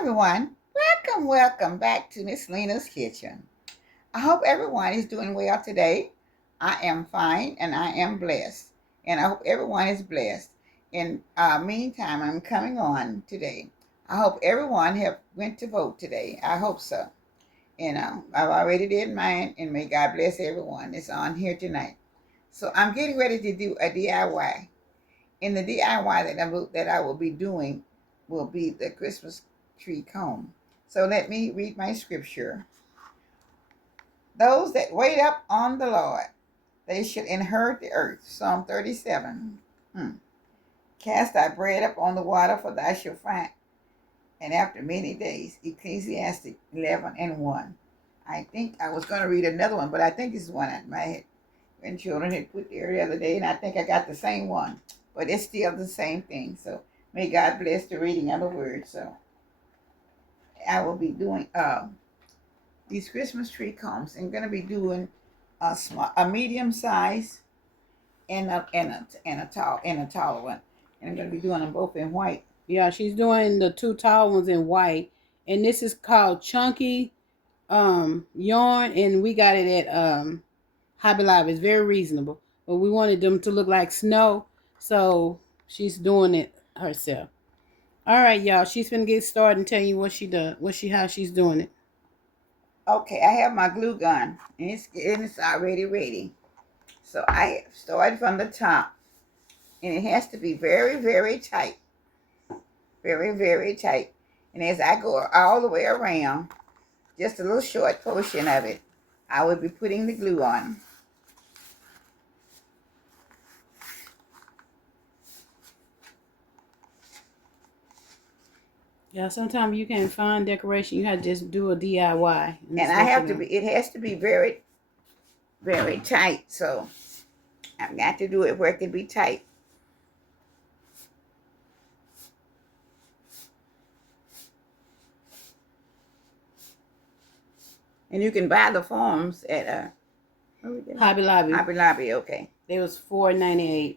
everyone. Welcome back to Miss Lena's Kitchen. I hope everyone is doing well today. I am fine and I am blessed. And I hope everyone is blessed. In meantime, I'm coming on today. I hope everyone have went to vote today. I hope so. I've already did mine, and may God bless everyone that's on here tonight. So I'm getting ready to do a DIY. And the DIY that I will be doing will be the Christmas tree comb. So let me read my scripture. Those that wait up on the Lord, they shall inherit the earth. Psalm 37. Cast thy bread up on the water, for thou shalt find. And after many days, Ecclesiastes 11:1. I think I was going to read another one, but I think this is one that my grandchildren had put there the other day, and I think I got the same one. But it's still the same thing. So may God bless the reading of the word. So I will be doing these Christmas tree combs. I'm going to be doing a medium size and a taller one. And I'm going to be doing them both in white. Yeah, she's doing the two tall ones in white. And this is called Chunky yarn, and we got it at Hobby Lobby. It's very reasonable. But we wanted them to look like snow, so she's doing it herself. All right, y'all. She's gonna get started and tell you how she's doing it. Okay, I have my glue gun, and it's already ready. So I start from the top, and it has to be very, very tight. Very, very tight. And as I go all the way around, just a little short portion of it, I will be putting the glue on. Yeah, sometimes you can't find decoration. You have to just do a DIY. And it has to be very, very tight. So I've got to do it where it can be tight. And you can buy the forms at Hobby Lobby. Hobby Lobby, okay. It was $4.98.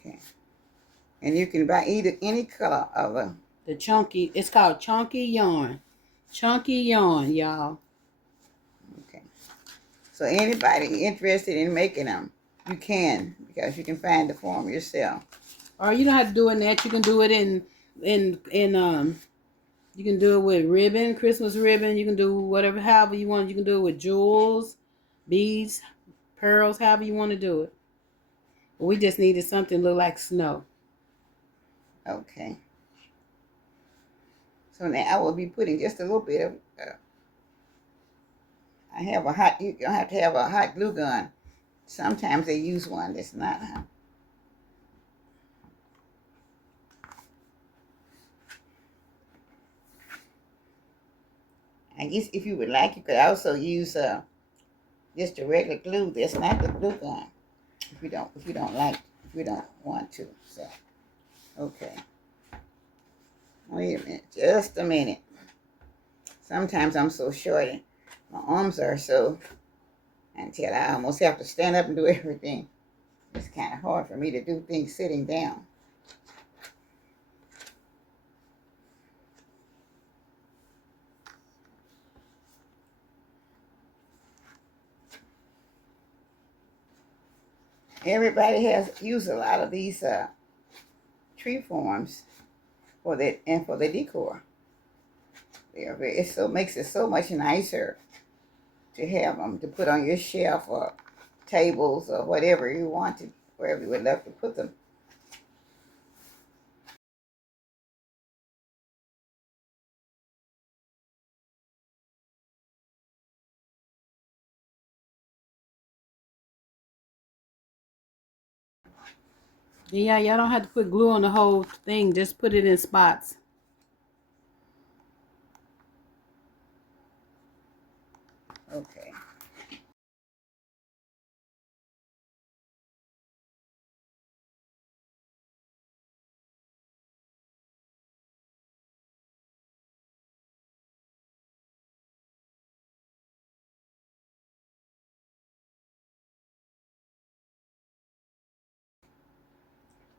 Okay. And you can buy any color of them. The chunky, it's called Chunky Yarn. Chunky Yarn, y'all. Okay. So anybody interested in making them, you can, because you can find the form yourself. Or you don't have to do it in that. You can do it in you can do it with ribbon, Christmas ribbon. You can do whatever, however you want. You can do it with jewels, beads, pearls, however you want to do it. But we just needed something to look like snow. Okay. So now I will be putting just a little bit of. You don't have to have a hot glue gun. Sometimes they use one that's not hot. I guess if you would like, you could also use just a regular glue. That's not the glue gun. If you don't want to. So, okay. Wait a minute, just a minute. Sometimes I'm so short and my arms are so until I almost have to stand up and do everything. It's kind of hard for me to do things sitting down. Everybody has used a lot of these tree forms for the decor. Makes it so much nicer to have them to put on your shelf or tables or whatever you want to, wherever you would love to put them. Yeah, y'all don't have to put glue on the whole thing. Just put it in spots. Okay.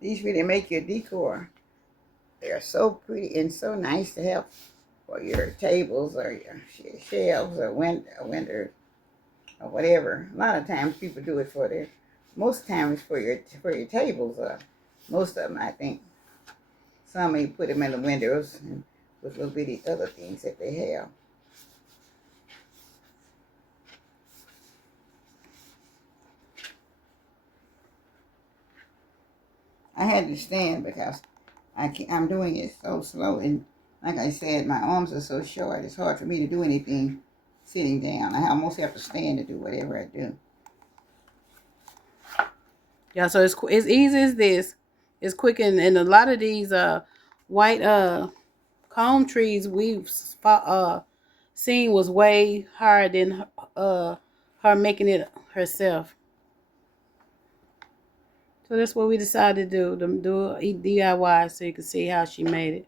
These really make your decor They're so pretty and so nice to have for your tables or your shelves or windows or whatever. A lot of times people do it for their, most times for your tables. Most of them, I think. Some may put them in the windows and with little bitty other things that they have. I had to stand because I'm doing it so slow, and like I said, my arms are so short. It's hard for me to do anything sitting down. I almost have to stand to do whatever I do. Yeah, so it's easy as this. It's quick, and a lot of these white comb trees we've seen was way higher than her making it herself. So that's what we decided to do a DIY so you can see how she made it.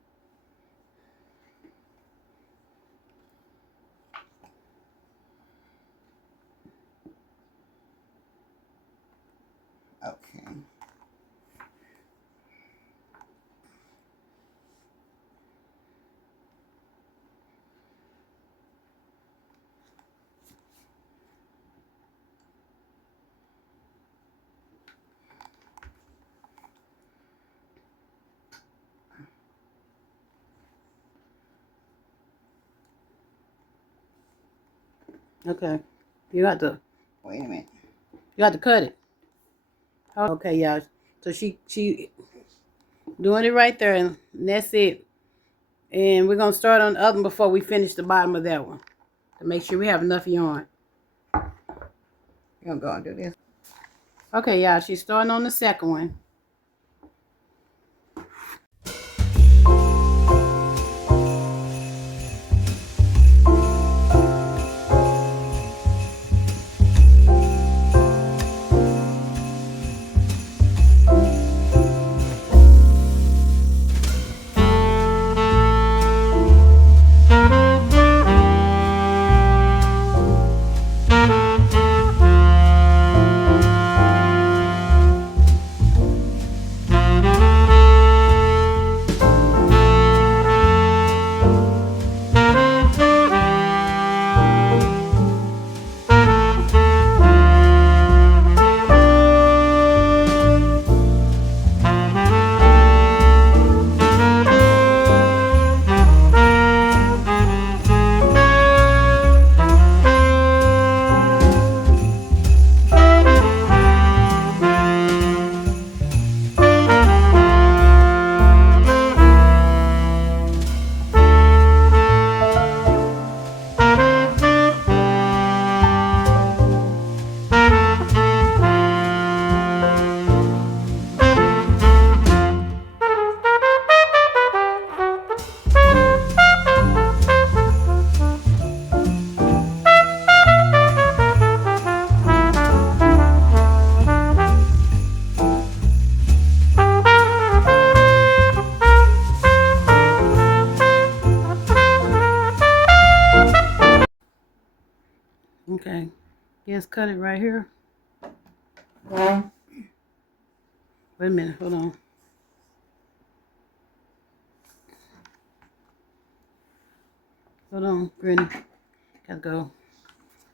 Okay. Okay. You got to Wait a minute. cut it. Okay, y'all. So she doing it right there, and that's it. And we're gonna start on the other one before we finish the bottom of that one to make sure we have enough yarn. You're gonna do this. Okay, y'all. She's starting on the second one. Okay. Yes, cut it right here. Wait a minute. Hold on. Hold on, Brittany. Gotta go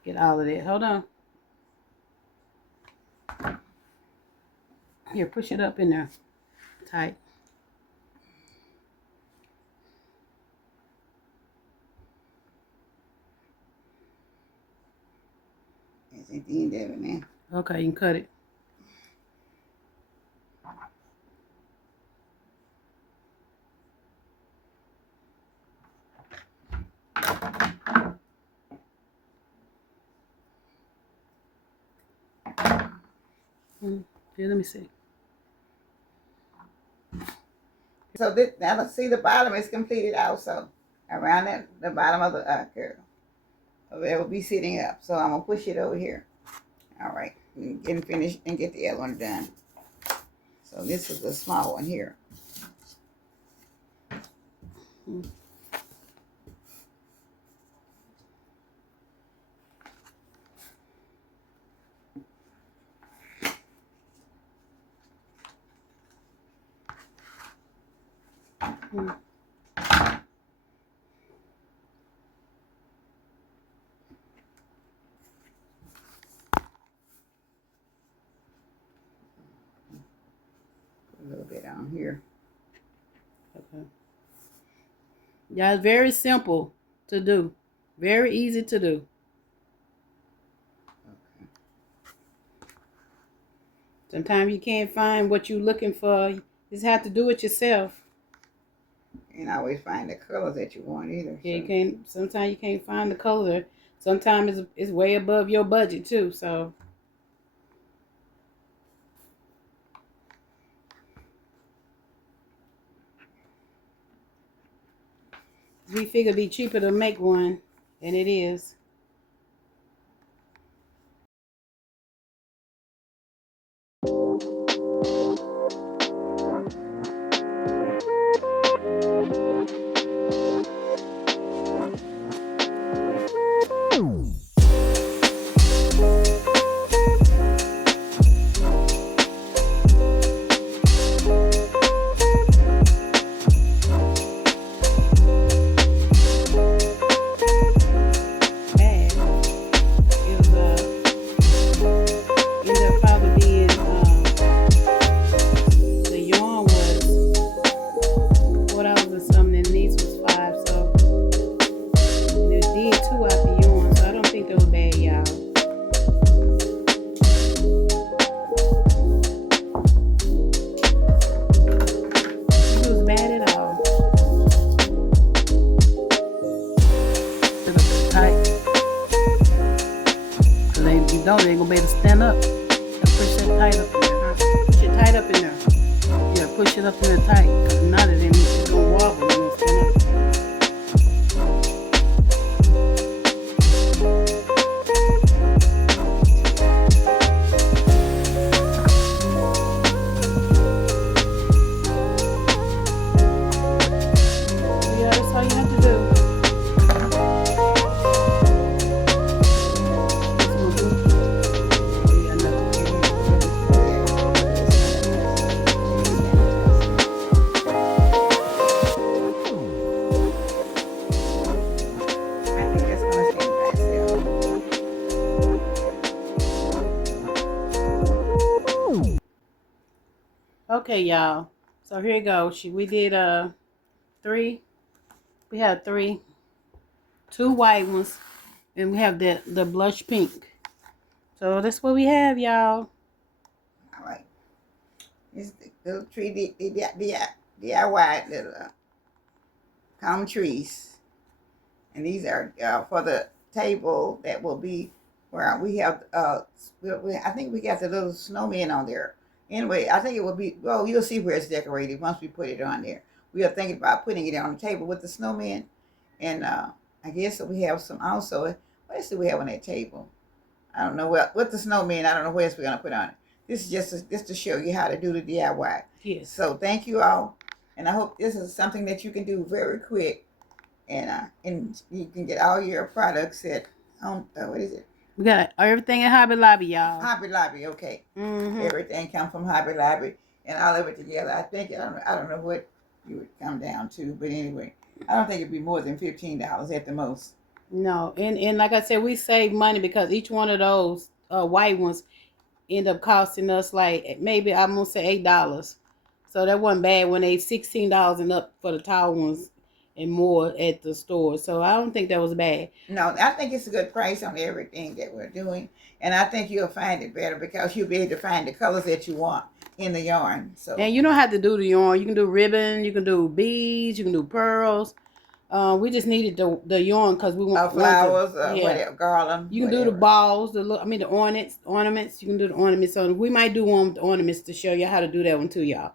get all of that. Hold on. Here, push it up in there. Tight. That's at the end of it now. Okay, you can cut it. Here, let me see. So this, now let's see the bottom is completed also. Around the bottom of the curve. It will be sitting up. So I'm gonna push it over here. All right, getting finished and get the other one done. So this is the small one here. Mm-hmm. A little bit on here. Okay. Yeah, it's very simple to do. Very easy to do. Okay. Sometimes you can't find what you're looking for. You just have to do it yourself. And always find the colors that you want either. Yeah, So. you can't. Sometimes you can't find the color. Sometimes it's way above your budget too. So we figure it'd be cheaper to make one, and it is. They ain't gonna be able to stand up. Push that tight up in there. Push it tight up in there. Yeah, push it up in there tight. Cause if not, it's gonna wobble when you stand up. Yeah, that's all you have to do. Okay, y'all. So here you go. We did 3. We have 3, 2 white ones, and we have the blush pink. So that's what we have, y'all. All right. This is the little tree, DIY little common trees, and these are for the table that will be where we have. I think we got the little snowman on there. Anyway, I think it will be. Well, you'll see where it's decorated once we put it on there. We are thinking about putting it on the table with the snowman, and I guess we have some also. What else do we have on that table? I don't know. Well, with the snowman, I don't know what else we're gonna put on it. This is just to show you how to do the DIY. Yes. So thank you all, and I hope this is something that you can do very quick, and you can get all your products at what is it? We got everything in Hobby Lobby, y'all. Hobby Lobby, okay. Mm-hmm. Everything come from Hobby Lobby, and all of it together. I think I don't know what you would come down to, but anyway, I don't think it'd be more than $15 at the most. No, and like I said, we save money because each one of those white ones end up costing us like maybe I'm gonna say $8. So that wasn't bad when they $16 and up for the tall ones and more at the store. So I don't think that was bad. No, I think it's a good price on everything that we're doing, and I think you'll find it better because you'll be able to find the colors that you want in the yarn. So, and you don't have to do the yarn. You can do ribbon, you can do beads, you can do pearls. We just needed the yarn because we want flowers, whatever, garland. You can do the balls, the ornaments. You can do the ornaments. So we might do one with the ornaments to show you how to do that one too, y'all.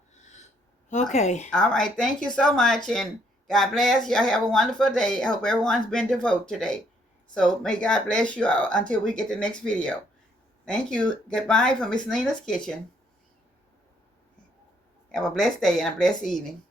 Okay. All right. Thank you so much, and God bless. Y'all have a wonderful day. I hope everyone's been to vote today. So may God bless you all until we get the next video. Thank you. Goodbye from Miss Nina's Kitchen. Have a blessed day and a blessed evening.